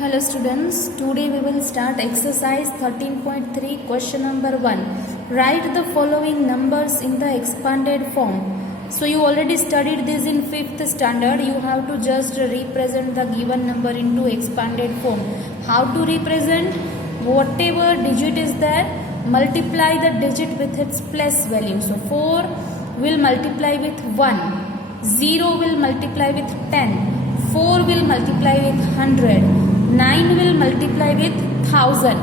Hello students, today we will start exercise 13.3 question number 1. Write the following numbers in the expanded form. So you already studied this in 5th standard. You have to just represent the given number into expanded form. How to represent? Whatever digit is there, multiply the digit with its place value. So 4 will multiply with 1, 0 will multiply with 10, 4 will multiply with 100. 9 will multiply with 1000,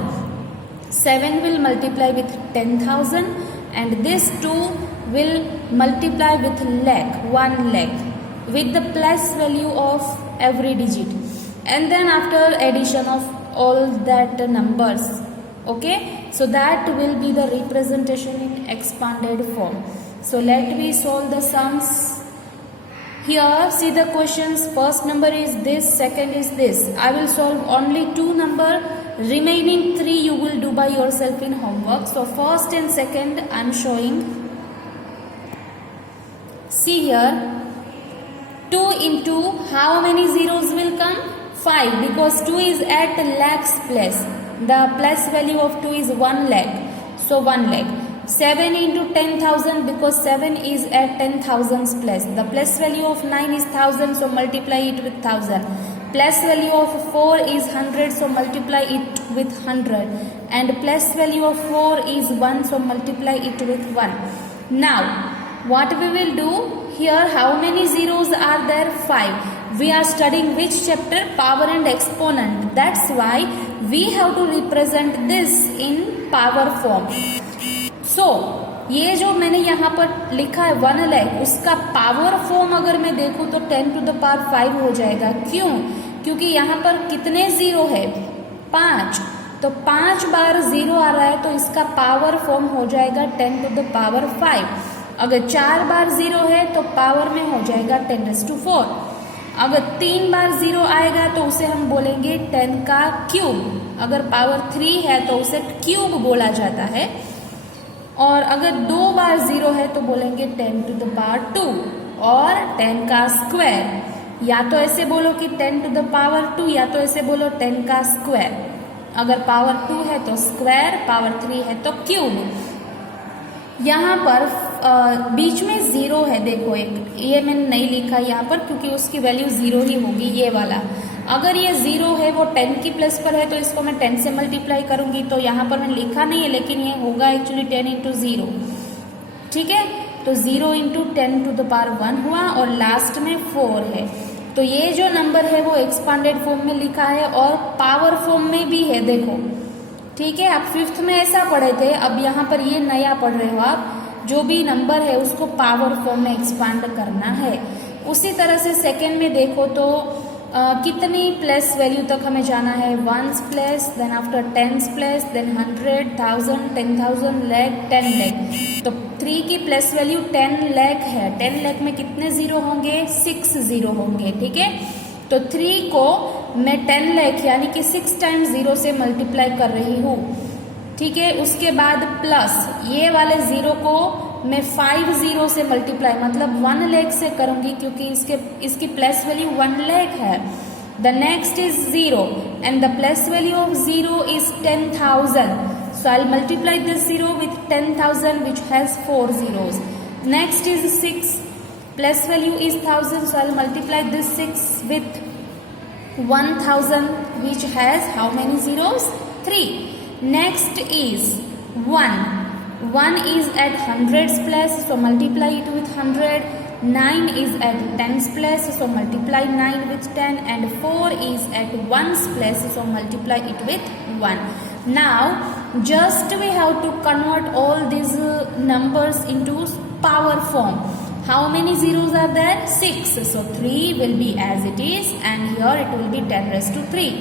7 will multiply with 10,000, and this 2 will multiply with lakh, 1 lakh, with the plus value of every digit, and then after addition of all that numbers. Okay, so that will be the representation in expanded form. So let me solve the sums. Here, see the questions. First number is this, second is this. I will solve only 2 number. Remaining 3 you will do by yourself in homework. So first and second I am showing. See here. 2 into how many zeros will come? 5, because 2 is at lakhs place. The plus value of 2 is 1 lakh. So 1 lakh. 7 into 10,000, because 7 is at 10,000's place. The plus value of 9 is 1000, so multiply it with 1000. Plus value of 4 is 100, so multiply it with 100. And plus value of 4 is 1, so multiply it with 1. Now, what we will do here, how many zeros are there? 5. We are studying which chapter? Power and exponent. That's why we have to represent this in power form. ये जो मैंने यहाँ पर लिखा है 1 लाख, उसका power form अगर मैं देखूँ तो 10 to the power 5 हो जाएगा. क्यों? क्योंकि यहाँ पर कितने जीरो है? 5. तो 5 बार जीरो आ रहा है, तो इसका पावर फॉर्म हो जाएगा 10 to the power 5. अगर 4 बार जीरो है तो पावर में हो जाएगा 10⁻⁴. अगर 3 बार जीरो आएगा तो उसे हम बोलेंगे 10 का क्यूब. अगर पावर 3 है तो उसे क्यूब बोला जाता है. और अगर 2 बार जीरो है तो बोलेंगे 10 to the power 2 और 10 का स्क्वायर. या तो ऐसे बोलो कि 10 to the power 2, या तो ऐसे बोलो 10 का स्क्वायर. अगर पावर 2 है तो स्क्वायर, पावर 3 है तो क्यूब. यहाँ पर बीच में जीरो है, देखो एक, ये मैंने नहीं लिखा यहाँ पर क्योंकि उसकी वैल्यू जीरो ही होगी, ये वाला. अगर ये जीरो है वो 10 की प्लेस पर है तो इसको मैं 10 से मल्टीप्लाई करूंगी, तो यहाँ पर मैंने लिखा नहीं है, लेकिन ये होगा एक्चुअली 10 into 0. ठीक है, तो 0 into 10 to the power 1 हुआ और लास्ट में 4 है. तो ये जो नंबर है वो एक्सपांडेड फॉर्म में लिखा है और पावर फॉर्म में भी है, देखो. ठीक है, आप 5th में ऐसा पढ़े थे, अब यहाँ पर ये नया पढ़ रहे हो आप. जो भी नंबर है उसको पावर फॉर्म में एक्सपांड करना है. उसी तरह से सेकेंड में देखो तो कितनी प्लेस वैल्यू तक हमें जाना है? 1's place, then after 10's place, then 100, 1000, 10,000, lakh, 10 lakh. तो 3 की प्लेस वैल्यू 10 lakh है. 10 lakh में कितने जीरो होंगे? 6 जीरो होंगे. ठीक है, तो 3 को मैं 10 lakh यानी कि 6 टाइम्स 0 से मल्टीप्लाई कर रही हूँ. ठीक है, उसके बाद प्लस ये वाले जीरो को मैं 5 जीरो से मल्टीप्लाई, मतलब 1 लाख से करूंगी क्योंकि इसकी प्लस वैल्यू 1 लाख है. The next is 0 and the plus value of 0 is 10,000. So I multiply this 0 with 10,000 which has 4 zeros. Next is 6, plus value is 1000, so I multiply this 6 with 1000 which has how many zeros? 3. Next is 1. 1 is at 100's place, so multiply it with 100. 9 is at 10's place, so multiply 9 with 10. And 4 is at 1's place, so multiply it with 1. Now, just we have to convert all these numbers into power form. How many zeros are there? 6. So 3 will be as it is, and here it will be 10⁻3.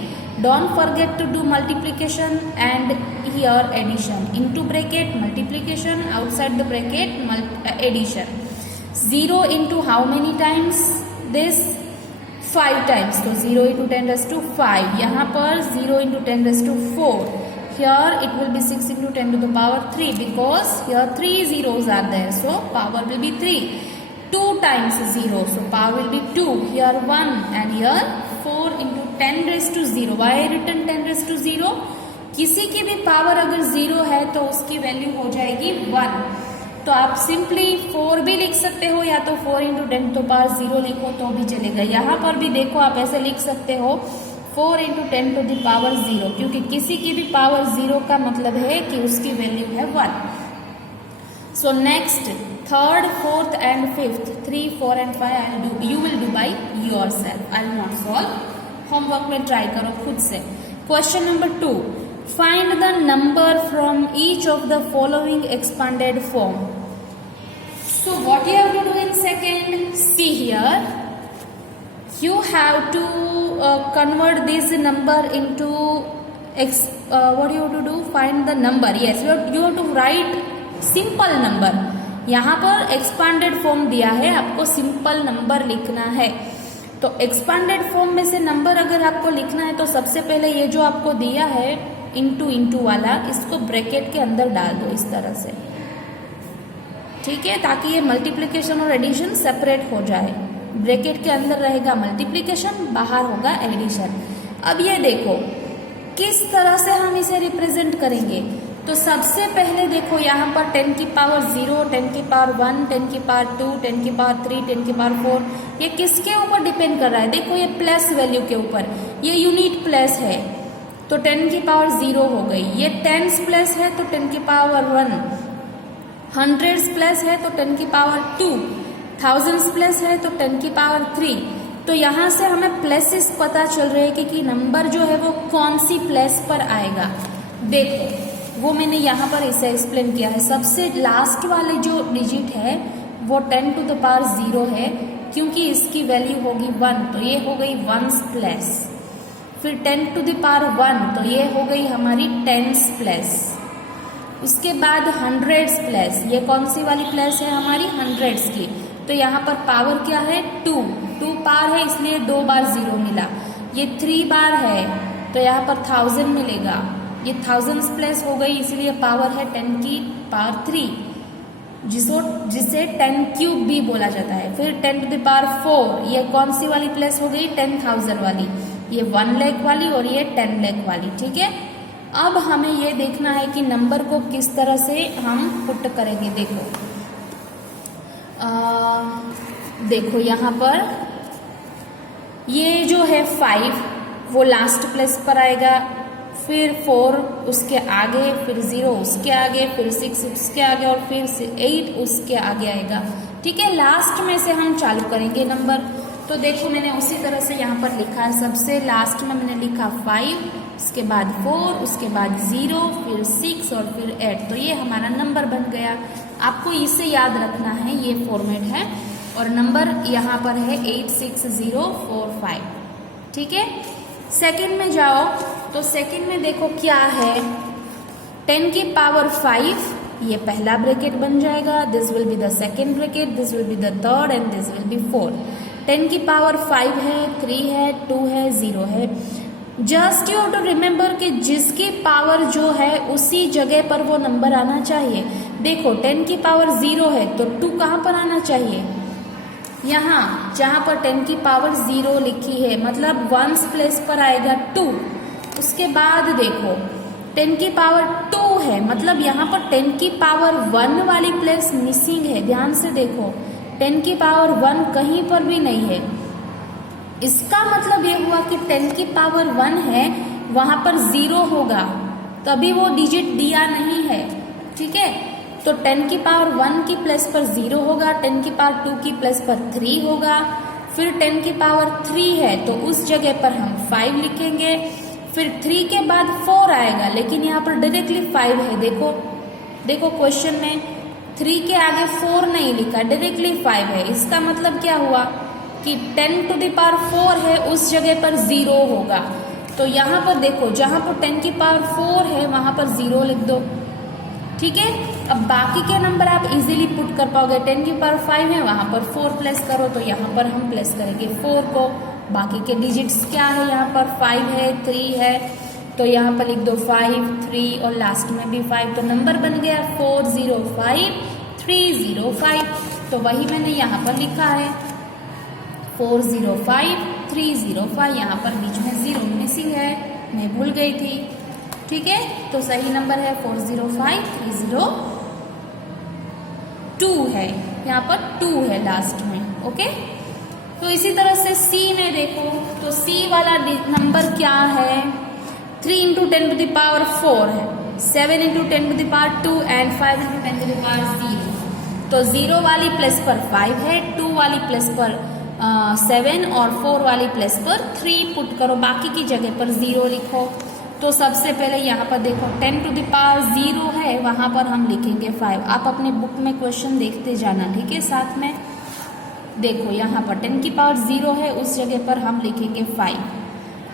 Don't forget to do multiplication and here addition. Into bracket multiplication, outside the bracket addition. 0 into how many times? This 5 times. So 0 into 10⁻5. यहाँ पर 0 into 10⁻4. Here it will be 6 into 10 to the power 3 because here 3 zeros are there. So power will be 3. 2 times 0, so power will be 2. Here 1 and here 4 into 10⁻�0. Why return 10⁻�0? किसी की भी power अगर 0 है तो उसकी value हो जाएगी 1. तो आप सिंपली 4 भी लिख सकते हो, या तो 4 × 10⁻0 लिखो तो भी चलेगा. यहाँ पर भी देखो आप ऐसे लिख सकते हो 4 × 10⁻0, क्योंकि किसी की भी पावर 0 का मतलब है कि उसकी वैल्यू है 1. So next, third, fourth and fifth, 3, 4 and 5 you will do by yourself. I will not solve. Homework में ट्राई करो खुद से. Question number 2, find the number from each of the following expanded form. So what you have to do in second? See here, you have to convert this number into what you have to do? Find the number. Yes, you have to write simple number. यहाँ पर expanded form दिया है, आपको simple number लिखना है. तो expanded form में से नंबर अगर आपको लिखना है तो सबसे पहले ये जो आपको दिया है इंटू वाला, इसको ब्रैकेट के अंदर डाल दो इस तरह से. ठीक है, ताकि ये मल्टीप्लिकेशन और एडिशन सेपरेट हो जाए. ब्रैकेट के अंदर रहेगा मल्टीप्लिकेशन, बाहर होगा एडिशन. अब ये देखो किस तरह से हम इसे रिप्रेजेंट करेंगे. तो सबसे पहले देखो यहाँ पर 10 की पावर 0, 10 की पावर 1, 10 की पावर 2, 10 की पावर 3, 10 की पावर 4, ये किसके ऊपर डिपेंड कर रहा है? देखो ये प्लस वैल्यू के ऊपर, ये यूनिट प्लस है तो 10 की पावर 0 हो गई. ये टेंस प्लस है तो 10 की पावर 1, हंड्रेड्स प्लस है तो 10 की पावर 2, थाउजेंड्स प्लस है तो 10 की पावर 3. तो यहाँ से हमें प्लसेस पता चल रहे हैं कि नंबर जो है वो कौन सी प्लेस पर आएगा. देखो वो मैंने यहाँ पर इसे एक्सप्लेन किया है. सबसे लास्ट वाले जो डिजिट है वो 10 टू द पावर 0 है, क्योंकि इसकी वैल्यू होगी 1, तो ये हो गई 1's प्लस. फिर 10 टू द पावर 1, तो ये हो गई हमारी 10's प्लस. उसके बाद हंड्रेड्स प्लस, ये कौन सी वाली प्लस है? हमारी हंड्रेड्स की. तो यहाँ पर पावर क्या है? 2 पावर है, इसलिए 2 बार 0 मिला. ये 3 बार है तो यहाँ पर 1000 मिलेगा. ये थाउजेंड्स प्लस हो गई, इसलिए पावर है 10 की पावर 3, जिसे 10 क्यूब भी बोला जाता है. फिर 10 टू द पावर 4, ये कौन सी वाली प्लस हो गई? 10,000 वाली. ये 1 लाख वाली और ये 10 लाख वाली. ठीक है, अब हमें ये देखना है कि नंबर को किस तरह से हम पुट करेंगे. देखो यहाँ पर ये जो है 5 वो लास्ट प्लेस पर आएगा, फिर 4 उसके आगे, फिर 0 उसके आगे, फिर 6 उसके आगे और फिर 8 उसके आगे आएगा. ठीक है, लास्ट में से हम चालू करेंगे नंबर. तो देखो मैंने उसी तरह से यहाँ पर लिखा है. सबसे लास्ट में मैंने लिखा 5, उसके बाद 4, उसके बाद 0, फिर 6 और फिर 8. तो ये हमारा नंबर बन गया. आपको इसे याद रखना है, ये फॉर्मेट है और नंबर यहाँ पर है 86045. ठीक है, सेकंड में जाओ तो सेकंड में देखो क्या है. 10 की पावर 5, ये पहला ब्रैकेट बन जाएगा. This will be the second bracket, this will be the third and this will be fourth. 10 की पावर 5 है, 3 है, 2 है, 0 है. जस्ट यू टू रिमेम्बर कि जिसकी पावर जो है उसी जगह पर वो नंबर आना चाहिए. देखो 10 की पावर 0 है तो 2 कहाँ पर आना चाहिए? यहाँ जहाँ पर 10 की पावर 0 लिखी है, मतलब 1's प्लेस पर आएगा 2. उसके बाद देखो 10 की पावर 2 है, मतलब यहाँ पर 10 की पावर 1 वाली प्लेस मिसिंग है. ध्यान से देखो 10 की पावर 1 कहीं पर भी नहीं है. इसका मतलब ये हुआ कि 10 की पावर 1 है, वहाँ पर 0 होगा, तभी वो डिजिट दिया नहीं है. ठीक है, तो 10 की पावर 1 की प्लेस पर 0 होगा, 10 की पावर 2 की प्लेस पर 3 होगा. फिर 10 की पावर 3 है तो उस जगह पर हम 5 लिखेंगे. फिर 3 के बाद 4 आएगा, लेकिन यहाँ पर डायरेक्टली 5 है. देखो क्वेश्चन में 3 के आगे 4 नहीं लिखा, डायरेक्टली 5 है. इसका मतलब क्या हुआ कि 10 टू द पावर 4 है, उस जगह पर 0 होगा. तो यहाँ पर देखो जहाँ पर 10 की पावर 4 है वहाँ पर 0 लिख दो. ठीक है, अब बाकी के नंबर आप इजीली पुट कर पाओगे. 10 की पावर 5 है, वहाँ पर 4 प्लस करो, तो यहाँ पर हम प्लस करेंगे 4 को. बाकी के डिजिट्स क्या है? यहाँ पर 5 है, 3 है, तो यहाँ पर लिख दो 5, 3 और लास्ट में भी 5. तो नंबर बन गया 405305. तो वही मैंने यहाँ पर लिखा है 405305. यहाँ पर बीच में 0 मैं भूल गई थी। ठीक है, तो सही नंबर है 405302 है, यहाँ पर 2 है लास्ट में। ओके, तो इसी तरह से सी में देखो, तो सी वाला नंबर क्या है, 3 × 10⁴ है, 7 × 10⁴ 2 एंड 5 × 10⁴0। तो 0 वाली प्लेस पर 5 है, 2 वाली प्लेस पर 7 और 4 वाली प्लेस पर 3 पुट करो, बाकी की जगह पर 0 लिखो। तो सबसे पहले यहाँ पर देखो 10⁻0 है, वहाँ पर हम लिखेंगे 5। आप अपने बुक में क्वेश्चन देखते जाना, ठीक है। साथ में देखो यहाँ पर 10⁻0 है, उस जगह पर हम लिखेंगे 5।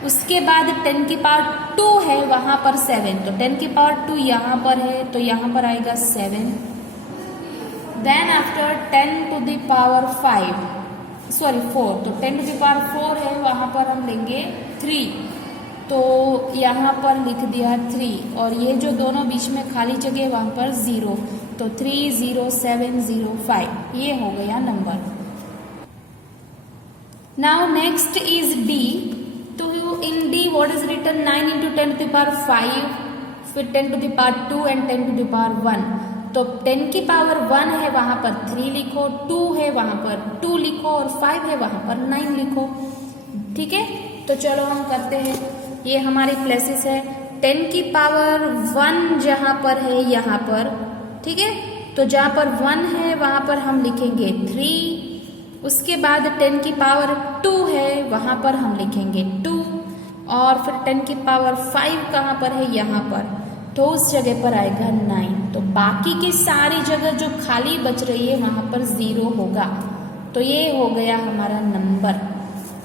उसके बाद 10⁻2 है, वहाँ पर 7, तो 10⁻2 यहाँ पर है, तो यहाँ पर आएगा 7। देन आफ्टर 4, तो 10⁴ है, वहाँ पर हम लेंगे 3, तो यहाँ पर लिख दिया 3, और ये जो दोनों बीच में खाली जगह वहाँ पर 0, तो 30705 ये हो गया number. Now next is D. तो इन डी व्हाट इज रिटन, 9 × 10⁵, फिर 10⁻2 एंड 10⁻1। तो 10⁻1 है, वहाँ पर 3 लिखो, 2 है वहाँ पर 2 लिखो, और 5 है वहाँ पर 9 लिखो। ठीक है, तो चलो हम करते हैं। ये हमारी प्लेसेस है, 10⁻1 जहाँ पर है यहाँ पर, ठीक है। तो जहाँ पर 1 है वहाँ पर हम लिखेंगे 3, उसके बाद 10⁻2 है, वहाँ पर हम लिखेंगे 2, और फिर 10⁻5 कहाँ पर है, यहाँ पर, तो उस जगह पर आएगा 9। तो बाकी की सारी जगह जो खाली बच रही है वहाँ पर 0 होगा। तो ये हो गया हमारा नंबर।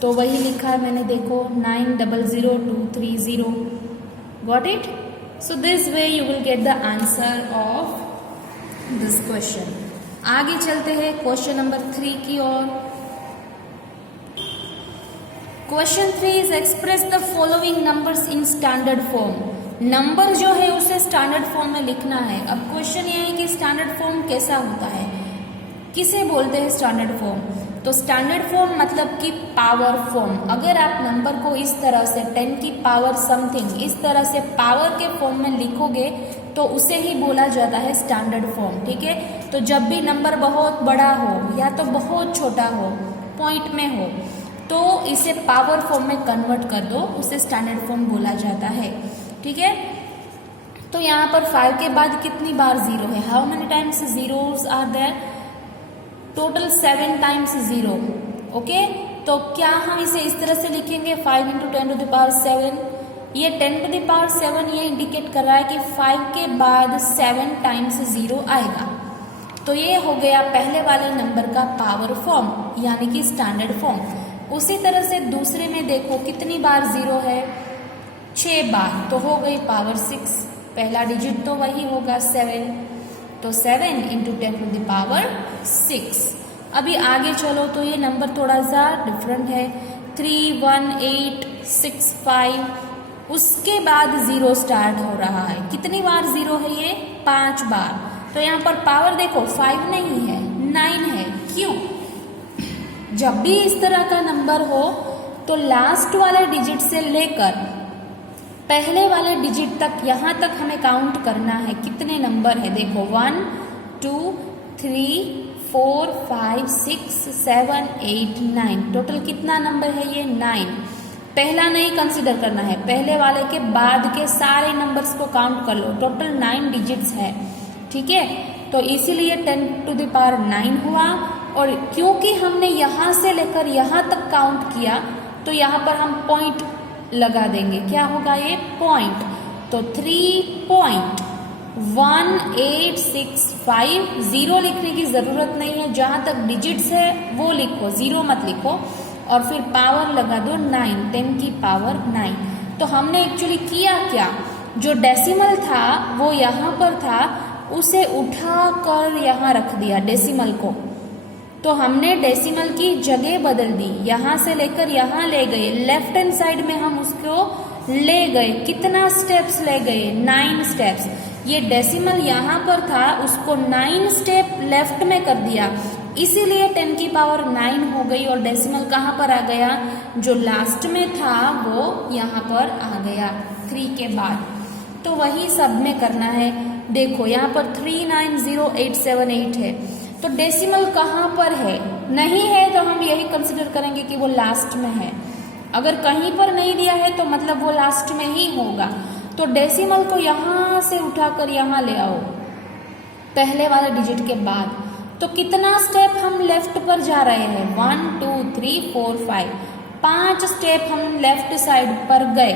तो वही लिखा है मैंने, देखो 900230। Got it? So this way you will get the answer of this question. आगे चलते हैं क्वेश्चन नंबर 3 की ओर। Question 3 is express the following numbers in standard form. Number जो है उसे स्टैंडर्ड फॉर्म में लिखना है। अब क्वेश्चन ये है कि स्टैंडर्ड फॉर्म कैसा होता है, किसे बोलते हैं स्टैंडर्ड फॉर्म। तो स्टैंडर्ड फॉर्म मतलब कि पावर फॉर्म। अगर आप नंबर को इस तरह से 10 की पावर समथिंग इस तरह से पावर के फॉर्म में लिखोगे तो उसे ही बोला जाता है स्टैंडर्ड फॉर्म। ठीक है, तो जब भी नंबर बहुत बड़ा हो या तो बहुत छोटा हो, पॉइंट में हो, तो इसे पावर फॉर्म में कन्वर्ट कर दो, उसे स्टैंडर्ड फॉर्म बोला जाता है। ठीक है, तो यहाँ पर 5 के बाद कितनी बार 0 है, how many times zeros are there, total 7 times 0। Okay, तो क्या हम इसे इस तरह से लिखेंगे 5 × 10⁻7। ये 10⁻7 ये इंडिकेट कर रहा है कि 5 के बाद 7 टाइम्स 0 आएगा। तो ये हो गया पहले वाले नंबर का पावर फॉर्म यानी कि स्टैंडर्ड फॉर्म। उसी तरह से दूसरे में देखो कितनी बार 0 है, 6 बार, तो हो गई पावर 6। पहला डिजिट तो वही होगा 7, तो 7 × 10⁻6। अभी आगे चलो तो ये नंबर थोड़ा सा डिफरेंट है, 31865। उसके बाद 0 स्टार्ट हो रहा है। कितनी बार 0 है ये, 5 बार। तो यहाँ पर पावर देखो 5 नहीं है, 9 है। क्यों? जब भी इस तरह का नंबर हो तो लास्ट वाले डिजिट से लेकर पहले वाले डिजिट तक, यहाँ तक हमें काउंट करना है कितने नंबर है। देखो 1 2 3 4 5 6 7 8 9, टोटल कितना नंबर है ये, 9। पहला नहीं कंसीडर करना है, पहले वाले के बाद के सारे नंबर्स को काउंट कर लो, टोटल 9 डिजिट्स है। ठीक है, तो इसीलिए 10⁻9 हुआ। और क्योंकि हमने यहाँ से लेकर यहाँ तक काउंट किया तो यहाँ पर हम पॉइंट लगा देंगे। क्या होगा ये, पॉइंट। तो 3.1865, 0 लिखने की ज़रूरत नहीं है, जहाँ तक डिजिट्स है वो लिखो, 0 मत लिखो। और फिर पावर लगा दो 9, 10 की पावर 9। तो हमने एक्चुअली किया क्या, जो डेसिमल था वो यहाँ पर था, उसे उठा कर यहाँ रख दिया डेसिमल को। तो हमने डेसिमल की जगह बदल दी, यहाँ से लेकर यहाँ ले गए, लेफ्ट हैंड साइड में हम उसको ले गए। कितना स्टेप्स ले गए, 9 स्टेप्स। ये डेसिमल यहाँ पर था, उसको 9 स्टेप लेफ्ट में कर दिया। इसीलिए 10 की पावर 9 हो गई और डेसिमल कहाँ पर आ गया, जो लास्ट में था वो यहाँ पर आ गया 3 के बाद। तो वही सब में करना है। देखो यहाँ पर 390878 है, तो डेसिमल कहाँ पर है, नहीं है तो हम यही कंसिडर करेंगे कि वो लास्ट में है। अगर कहीं पर नहीं दिया है तो मतलब वो लास्ट में ही होगा। तो डेसिमल को यहाँ से उठाकर यहाँ ले आओ पहले वाले डिजिट के बाद। तो कितना स्टेप हम लेफ्ट पर जा रहे हैं, 1 2 3 4 5, 5 स्टेप हम लेफ्ट साइड पर गए,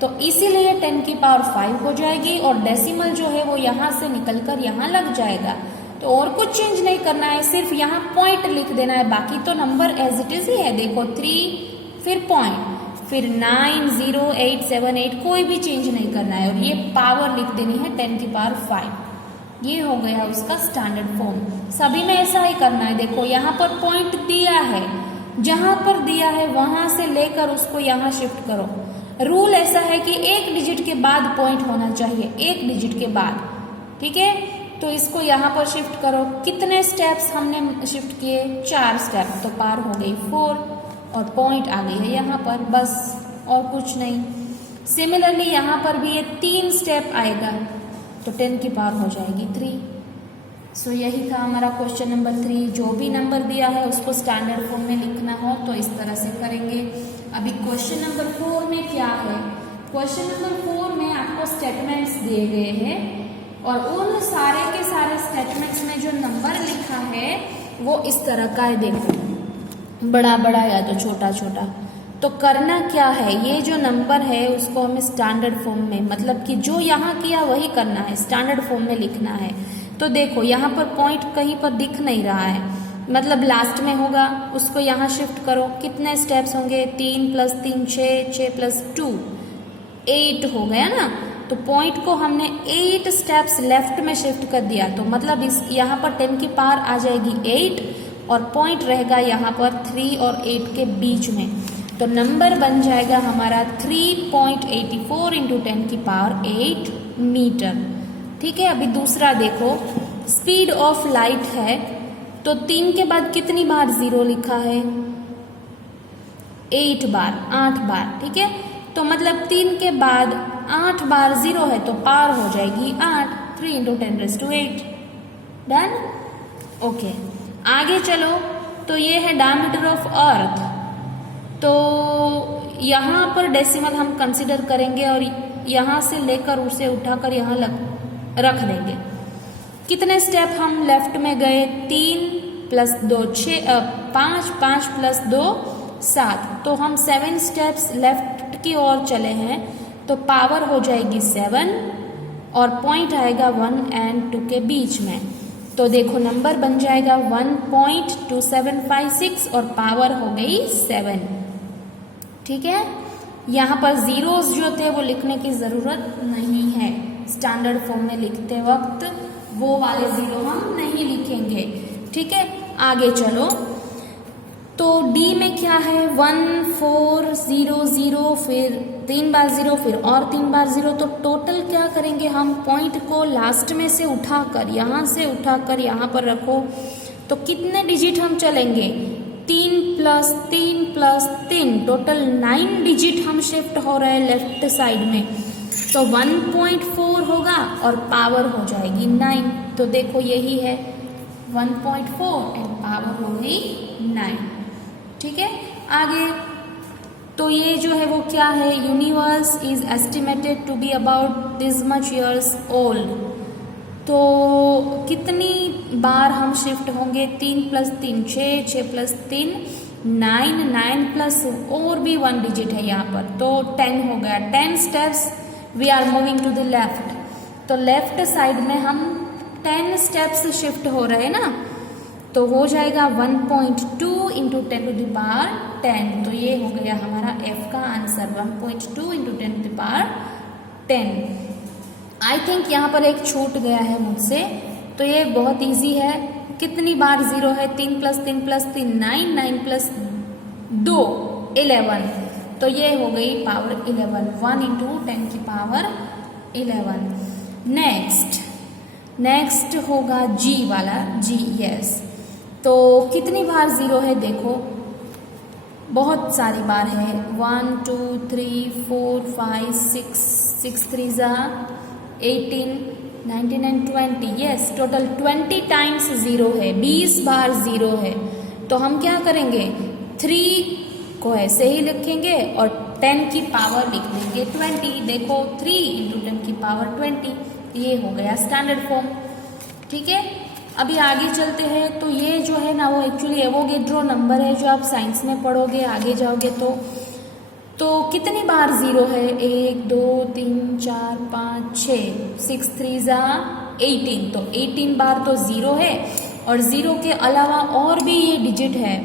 तो इसीलिए 10 की पावर 5 हो जाएगी और डेसिमल जो है वो यहाँ से निकलकर यहाँ लग जाएगा। तो और कुछ चेंज नहीं करना है, सिर्फ यहाँ पॉइंट लिख देना है, बाकी तो नंबर एज इट इज ही है। देखो 3 फिर पॉइंट फिर 90878, कोई भी चेंज नहीं करना है और ये पावर लिख देनी है 10 की पावर 5। ये हो गया उसका स्टैंडर्ड फॉर्म। सभी में ऐसा ही करना है। देखो यहाँ पर पॉइंट दिया है, जहां पर दिया है वहां से लेकर उसको यहाँ शिफ्ट करो। रूल ऐसा है कि एक डिजिट के बाद पॉइंट होना चाहिए, एक डिजिट के बाद, ठीक है। तो इसको यहाँ पर शिफ्ट करो। कितने स्टेप्स हमने शिफ्ट किए, 4 स्टेप, तो पार हो गई 4 और पॉइंट आ गई है यहाँ पर, बस और कुछ नहीं। सिमिलरली यहाँ पर भी ये 3 स्टेप आएगा तो 10 की पावर हो जाएगी 3। सो यही था हमारा क्वेश्चन नंबर 3। जो भी नंबर दिया है उसको स्टैंडर्ड फॉर्म में लिखना हो तो इस तरह से करेंगे। अभी क्वेश्चन नंबर 4 में क्या है, क्वेश्चन नंबर 4 में आपको स्टेटमेंट्स दिए गए हैं और उन सारे के सारे स्टेटमेंट्स में जो नंबर लिखा है वो इस तरह का है। देखो बड़ा बड़ा या तो छोटा छोटा। तो करना क्या है, ये जो नंबर है उसको हमें स्टैंडर्ड फॉर्म में, मतलब कि जो यहाँ किया वही करना है, स्टैंडर्ड फॉर्म में लिखना है। तो देखो यहाँ पर पॉइंट कहीं पर दिख नहीं रहा है, मतलब लास्ट में होगा, उसको यहाँ शिफ्ट करो। कितने स्टेप्स होंगे, 3 + 3 6, 6 + 2 8 हो गया ना। तो पॉइंट को हमने 8 स्टेप्स लेफ्ट में शिफ्ट कर दिया, तो मतलब इस यहाँ पर 10 की पावर आ जाएगी 8 और पॉइंट रहेगा यहाँ पर 3 और 8 के बीच में। तो नंबर बन जाएगा हमारा 3.84 × 10 की पावर 8 मीटर, ठीक है। अभी दूसरा देखो, स्पीड ऑफ लाइट है, तो 3 के बाद कितनी बार 0 लिखा है, 8 बार, 8 बार, ठीक है। तो मतलब 3 के बाद 8 बार 0 है तो पावर हो जाएगी 8, 3 × 10⁸ डन। ओके आगे चलो। तो ये है डायमीटर ऑफ अर्थ, तो यहाँ पर डेसिमल हम कंसिडर करेंगे और यहाँ से लेकर उसे उठाकर यहाँ रख देंगे। कितने स्टेप हम लेफ्ट में गए, 3 + 2 6, 5, 5 + 2 7, तो हम 7 स्टेप्स लेफ्ट की ओर चले हैं, तो पावर हो जाएगी 7 और पॉइंट आएगा 1 और 2 के बीच में। तो देखो नंबर बन जाएगा 1.2756 और पावर हो गई 7, ठीक है। यहाँ पर जीरोस जो थे वो लिखने की ज़रूरत नहीं है, स्टैंडर्ड फॉर्म में लिखते वक्त वो वाले जीरो हम नहीं लिखेंगे, ठीक है। आगे चलो। तो डी में क्या है, 1 4 0 0, फिर 3 बार 0, फिर और 3 बार 0। तो टोटल क्या करेंगे हम, पॉइंट को लास्ट में से उठाकर, यहाँ से उठाकर यहाँ पर रखो। तो कितने डिजिट हम चलेंगे, 3 + 3 + 3, टोटल 9 डिजिट हम शिफ्ट हो रहे हैं लेफ्ट साइड में। तो 1.4 होगा और पावर हो जाएगी 9। तो देखो यही है 1.4 और पावर हो गई 9, ठीक है। आगे तो ये जो है वो क्या है, universe is estimated to be about this much years old. तो कितनी बार हम शिफ्ट होंगे, 3 + 3 6, 6 + 3 9, 9 प्लस और भी 1 डिजिट है यहाँ पर, तो 10 हो गया। 10 steps we are moving to the left, तो लेफ्ट साइड में हम 10 स्टेप्स शिफ्ट हो रहे हैं ना, तो हो जाएगा 1.2 × 10⁻10। तो ये हो गया हमारा F का आंसर, 1.2 × 10⁻10। आई थिंक यहाँ पर एक छूट गया है मुझसे, तो ये बहुत इजी है। कितनी बार 0 है, 3 + 3 + 3 9, 9 + 2 11, तो ये हो गई पावर 11, 1 × 10 की पावर 11। नेक्स्ट होगा जी वाला, जी, यस। तो कितनी बार 0 है देखो, बहुत सारी बार है। 1 2 3 4 5 6 6 3 ज़ा 18 19 एंड 20, यस टोटल 20 टाइम्स 0 है, 20 बार 0 है। तो हम क्या करेंगे, 3 को ऐसे ही लिखेंगे और 10 की पावर लिख देंगे 20। देखो 3 इंटू 10 की पावर 20, ये हो गया स्टैंडर्ड फॉर्म। ठीक है, अभी आगे चलते हैं। तो ये जो है ना वो एक्चुअली एवोगेड्रो नंबर है, जो आप साइंस में पढ़ोगे आगे जाओगे तो कितनी बार 0 है, 1 2 3 4 5 6 6 3 ज़ा 18, तो 18 बार तो 0 है। और 0 के अलावा और भी ये डिजिट है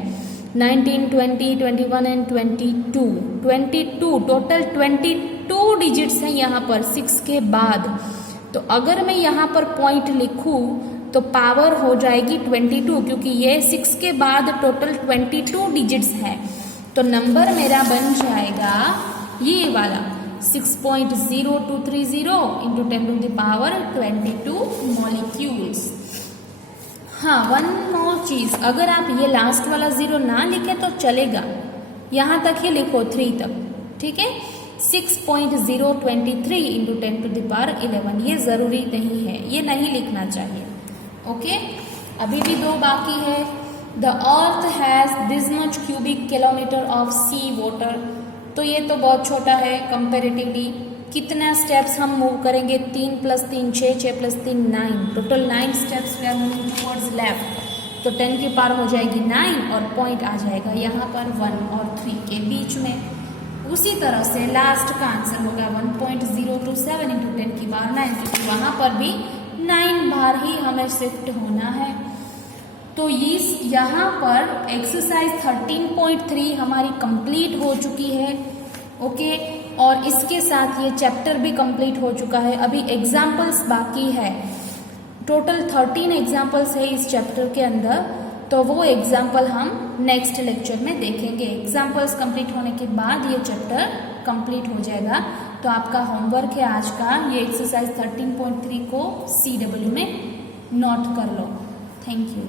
19 20 21 एंड 22, टोटल 22 डिजिट्स हैं यहाँ पर 6 के बाद। तो अगर मैं यहाँ पर पॉइंट लिखूँ तो पावर हो जाएगी 22, क्योंकि ये 6 के बाद टोटल 22 डिजिट्स है। तो नंबर मेरा बन जाएगा ये वाला 6.0230 into 10 to the power 22 molecules. हाँ, वन मोर चीज़, अगर आप ये लास्ट वाला 0 ना लिखे तो चलेगा, यहाँ तक ही लिखो 3 तक। ठीक है, 6.023 इंटू 10 टू द पावर 11, ये ज़रूरी नहीं है, ये नहीं लिखना चाहिए। ओके, अभी भी 2 बाकी है। The earth has this much cubic kilometre of sea water, तो ये तो बहुत छोटा है कंपेरेटिवली। कितना स्टेप्स हम मूव करेंगे, 3 + 3 6, 6 + 3 9, total 9 steps we are moving towards left. तो 10 की पावर हो जाएगी 9 और पॉइंट आ जाएगा यहाँ पर 1 और 3 के बीच में। उसी तरह से लास्ट का आंसर होगा 1.027 इंटू 10 की पावर 9, क्योंकि वहाँ पर भी 9 बार ही हमें शिफ्ट होना है। तो इस यहाँ पर एक्सरसाइज 13.3 हमारी कंप्लीट हो चुकी है। ओके, और इसके साथ ये चैप्टर भी कंप्लीट हो चुका है। अभी एग्जाम्पल्स बाकी है, टोटल 13 एग्जाम्पल्स है इस चैप्टर के अंदर। तो वो एग्जाम्पल हम नेक्स्ट लेक्चर में देखेंगे। एग्जाम्पल्स कंप्लीट होने के बाद ये चैप्टर कंप्लीट हो जाएगा। तो आपका होमवर्क है आज का, ये एक्सरसाइज 13.3 को CW में नोट कर लो। Thank you.